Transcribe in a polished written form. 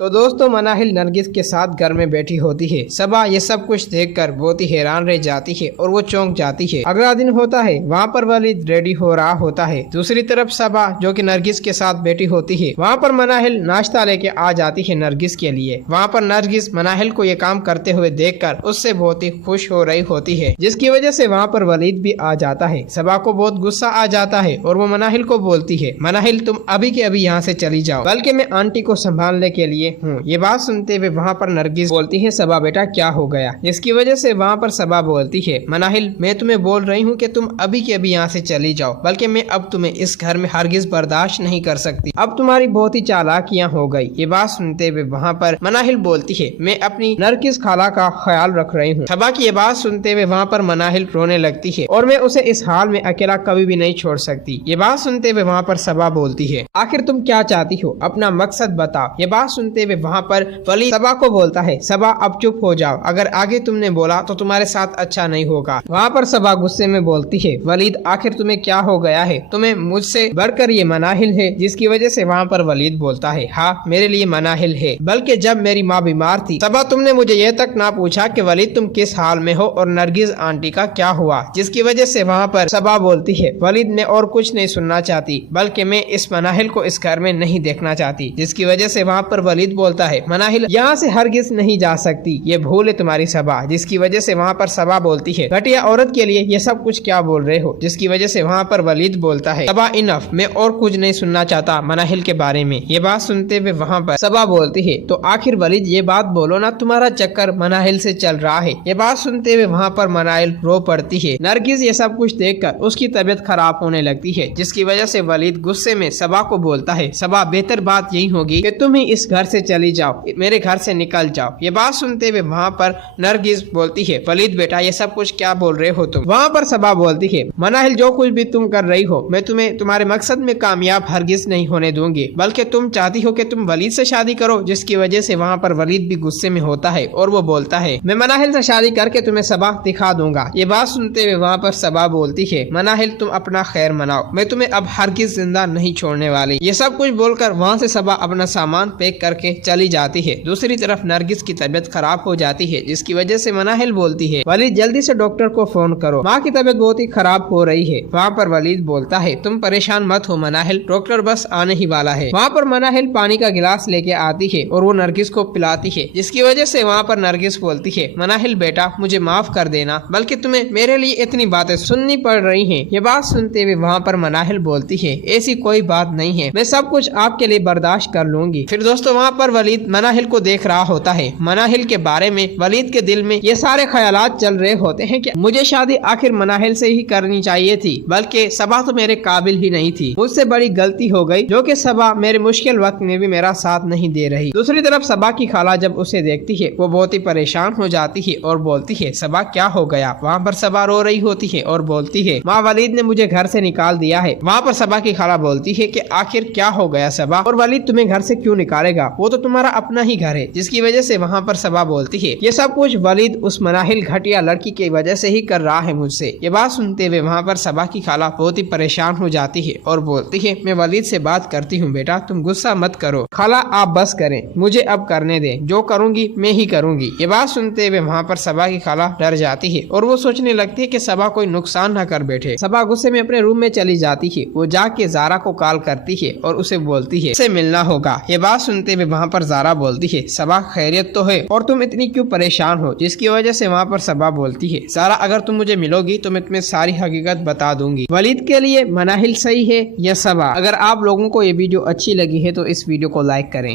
तो दोस्तों मनाहिल नरगिस के साथ घर में बैठी होती है। सबा ये सब कुछ देखकर बहुत ही हैरान रह जाती है और वो चौंक जाती है। अगला दिन होता है, वहाँ पर वलीद रेडी हो रहा होता है। दूसरी तरफ सबा जो कि नरगिस के साथ बैठी होती है, वहाँ पर मनाहिल नाश्ता लेके आ जाती है नरगिस के लिए। वहाँ पर नरगिस मनाहिल को ये काम करते हुए देखकर उससे बहुत ही खुश हो रही होती है, जिसकी वजह से वहाँ पर वलीद भी आ जाता है। सबा को बहुत गुस्सा आ जाता है और वो मनाहिल को बोलती है, मनाहिल तुम अभी के अभी यहाँ से चली जाओ, बल्कि मैं आंटी को संभालने के लिए हूँ। ये बात सुनते हुए वहाँ पर नरगिस बोलती है, सबा बेटा क्या हो गया? जिसकी वजह से वहाँ पर सबा बोलती है, मनाहिल मैं तुम्हें बोल रही हूँ कि तुम अभी के अभी यहाँ से चली जाओ, बल्कि मैं अब तुम्हें इस घर में हरगिज बर्दाश्त नहीं कर सकती। अब तुम्हारी बहुत ही चालाकियाँ हो गई। ये बात सुनते हुए वहाँ पर मनाहिल बोलती है, मैं अपनी नरगिस खाला का ख्याल रख रही हूँ। सबा की ये बात सुनते हुए वहाँ पर मनाहिल रोने लगती है और मैं उसे इस हाल में अकेला कभी भी नहीं छोड़ सकती। ये बात सुनते हुए वहाँ पर सबा बोलती है, आखिर तुम क्या चाहती हो? अपना मकसद बताओ। ये बात सुनते हुए वहाँ पर वलीद सबा को बोलता है, सबा अब चुप हो जाओ, अगर आगे तुमने बोला तो तुम्हारे साथ अच्छा नहीं होगा। वहाँ पर सबा गुस्से में बोलती है, वलीद आखिर तुम्हें क्या हो गया है? तुम्हें मुझसे बढ़कर ये मनाहिल है? जिसकी वजह से वहाँ पर वलीद बोलता है, हाँ मेरे लिए मनाहिल है, बल्कि जब मेरी माँ बीमार थी सबा तुमने मुझे ये तक ना पूछा कि वलीद तुम किस हाल में हो और नरगिस आंटी का क्या हुआ। जिसकी वजह से वहाँ पर सबा बोलती है, वलीद मैं और कुछ नहीं सुनना चाहती, बल्कि मैं इस मनाहिल को इस घर में नहीं देखना चाहती। जिसकी वजह से वहाँ पर वलीद बोलता है, मनाहिल यहाँ से हरगिज नहीं जा सकती, ये भूल है तुम्हारी सबा। जिसकी वजह से वहाँ पर सबा बोलती है, घटिया औरत के लिए ये सब कुछ क्या बोल रहे हो? जिसकी वजह से वहाँ पर वलीद बोलता है, सबा इनफ, मैं और कुछ नहीं सुनना चाहता मनाहिल के बारे में। ये बात सुनते हुए वहाँ पर सबा बोलती है, तो आखिर वलीद ये बात बोलो ना, तुम्हारा चक्कर मनाहिल से चल रहा है। ये बात सुनते हुए वहाँ पर मनाहिल रो पड़ती है। नरगिस ये सब कुछ देखकर उसकी तबीयत खराब होने लगती है। जिसकी वजह से वलीद गुस्से में सबा को बोलता है, सबा बेहतर बात यही होगी कि तुम ही इस घर से चली जाओ, मेरे घर से निकल जाओ। ये बात सुनते हुए वहाँ पर नरगिस बोलती है, वलीद बेटा ये सब कुछ क्या बोल रहे हो तुम? वहाँ पर सबा बोलती है, मनाहिल जो कुछ भी तुम कर रही हो मैं तुम्हें तुम्हारे मकसद में कामयाब हरगिज नहीं होने दूंगी, बल्कि तुम चाहती हो कि तुम वलीद से शादी करो। जिसकी वजह से वहाँ पर वलीद भी गुस्से में होता है और वो बोलता है, मैं मनाहिल से शादी करके तुम्हें सबा दिखा दूंगा। ये बात सुनते हुए वहाँ पर सबा बोलती है, मनाहिल तुम अपना खैर मनाओ, मैं तुम्हें अब हरगिज जिंदा नहीं छोड़ने वाली। ये सब कुछ बोलकर वहाँ से सबा अपना सामान पैक करके चली जाती है। दूसरी तरफ नरगिस की तबीयत खराब हो जाती है। जिसकी वजह से मनाहिल बोलती है, वलीद जल्दी से डॉक्टर को फोन करो, माँ की तबीयत बहुत ही खराब हो रही है। वहाँ पर वलीद बोलता है, तुम परेशान मत हो मनाहिल, डॉक्टर बस आने ही वाला है। वहाँ पर मनाहिल पानी का गिलास लेके आती है और वो नरगिस को पिलाती है। जिसकी वजह से वहाँ पर नरगिस बोलती है, मनाहिल बेटा मुझे माफ कर देना, बल्कि तुम्हें मेरे लिए इतनी बातें सुननी पड़ रही है। ये बात सुनते हुए वहाँ पर मनाहिल बोलती है, ऐसी कोई बात नहीं है, मैं सब कुछ आपके लिए बर्दाश्त कर लूंगी। फिर दोस्तों वहाँ पर वलीद मनाहिल को देख रहा होता है। मनाहिल के बारे में वलीद के दिल में ये सारे ख्यालात चल रहे होते हैं कि मुझे शादी आखिर मनाहिल से ही करनी चाहिए थी, बल्कि सबा तो मेरे काबिल ही नहीं थी, मुझसे बड़ी गलती हो गई जो कि सबा मेरे मुश्किल वक्त में भी मेरा साथ नहीं दे रही। दूसरी तरफ सबा की खाला जब उसे देखती है वो बहुत ही परेशान हो जाती है और बोलती है, सबा क्या हो गया? वहाँ पर सबा रो रही होती है और बोलती है, माँ वलीद ने मुझे घर से निकाल दिया है। वहाँ पर सबा की खाला बोलती है कि आखिर क्या हो गया सबा, और वलीद तुम्हें घर से क्यों निकालेगा? वो तो तुम्हारा अपना ही घर है। जिसकी वजह से वहाँ पर सबा बोलती है, ये सब कुछ वलीद उस मनाहिल घटिया लड़की की वजह से ही कर रहा है मुझसे। ये बात सुनते हुए वहाँ पर सबा की खाला बहुत ही परेशान हो जाती है और बोलती है, मैं वलीद से बात करती हूँ, बेटा तुम गुस्सा मत करो। खाला आप बस करें, मुझे अब करने दें, जो करूँगी मैं ही करूँगी। ये बात सुनते हुए वहाँ पर सबा की खाला डर जाती है और वो सोचने लगती है कि सबा कोई नुकसान न कर बैठे। सबा गुस्से में अपने रूम में चली जाती है। वो जाके ज़ारा को कॉल करती है और उसे बोलती है उससे मिलना होगा। ये बात सुनते हुए वहाँ पर ज़ारा बोलती है, सबा खैरियत तो है और तुम इतनी क्यों परेशान हो? जिसकी वजह से वहाँ पर सबा बोलती है, ज़ारा अगर तुम मुझे मिलोगी तो मैं तुम्हें सारी हकीकत बता दूंगी। वलीद के लिए मनाहिल सही है या सबा? अगर आप लोगों को ये वीडियो अच्छी लगी है तो इस वीडियो को लाइक करें।